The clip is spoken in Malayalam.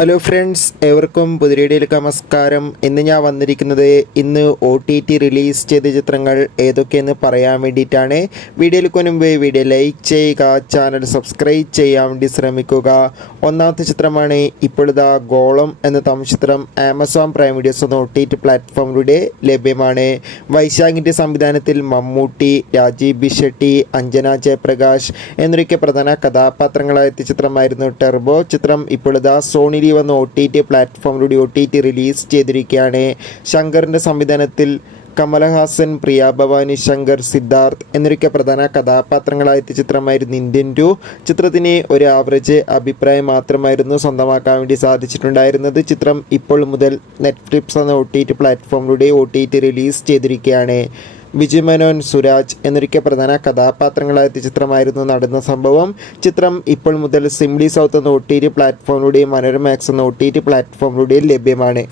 ഹലോ ഫ്രണ്ട്സ്, ഏവർക്കും പുതിരീടിയിലേക്ക് നമസ്കാരം. ഇന്ന് ഞാൻ വന്നിരിക്കുന്നത് ഇന്ന് OTT റിലീസ് ചെയ്ത ചിത്രങ്ങൾ ഏതൊക്കെയെന്ന് പറയാൻ വേണ്ടിയിട്ടാണ്. വീഡിയോയിലേക്ക് മുൻപ് വീഡിയോ ലൈക്ക് ചെയ്യുക, ചാനൽ സബ്സ്ക്രൈബ് ചെയ്യാൻ വേണ്ടി ശ്രമിക്കുക. ഒന്നാമത്തെ ചിത്രമാണ് ഇപ്പോഴിതാ ഗോളം എന്ന തമിഴ് ചിത്രം ആമസോൺ പ്രൈം വീഡിയോസ് എന്ന OTT പ്ലാറ്റ്ഫോമിലൂടെ ലഭ്യമാണ്. വൈശാഖിൻ്റെ സംവിധാനത്തിൽ മമ്മൂട്ടി, രാജീവ് ഷെട്ടി, അഞ്ജന ജയപ്രകാശ് എന്നൊക്കെ പ്രധാന കഥാപാത്രങ്ങളായ ചിത്രമായിരുന്നു ടെർബോ. ചിത്രം ഇപ്പോഴിതാ സോണി വന്ന OTT പ്ലാറ്റ്ഫോമിലൂടെ OTT റിലീസ് ചെയ്തിരിക്കുകയാണ്. ശങ്കറിൻ്റെ സംവിധാനത്തിൽ കമലഹാസൻ, പ്രിയ ഭവാനി ശങ്കർ, സിദ്ധാർത്ഥ് എന്നൊക്കെ പ്രധാന കഥാപാത്രങ്ങളായ ചിത്രമായിരുന്നു ഇന്ത്യൻ 2. ചിത്രത്തിന് ഒരു ആവറേജ് അഭിപ്രായം മാത്രമായിരുന്നു സ്വന്തമാക്കാൻ വേണ്ടി സാധിച്ചിട്ടുണ്ടായിരുന്നത്. ചിത്രം ഇപ്പോൾ മുതൽ നെറ്റ്ഫ്ലിക്സ് എന്ന OTT പ്ലാറ്റ്ഫോമിലൂടെ OTT റിലീസ് ചെയ്തിരിക്കുകയാണ്. വിജയ് മേനോൻ, സുരാജ് എന്നൊക്കെ പ്രധാന കഥാപാത്രങ്ങളായ ചിത്രമായിരുന്നു നടന്ന സംഭവം. ചിത്രം ഇപ്പോൾ മുതൽ സിംലി സൗത്ത് എന്ന OTT പ്ലാറ്റ്ഫോമിലൂടെയും മനോരമ മാക്സ് എന്ന OTT പ്ലാറ്റ്ഫോമിലൂടെയും ലഭ്യമാണ്.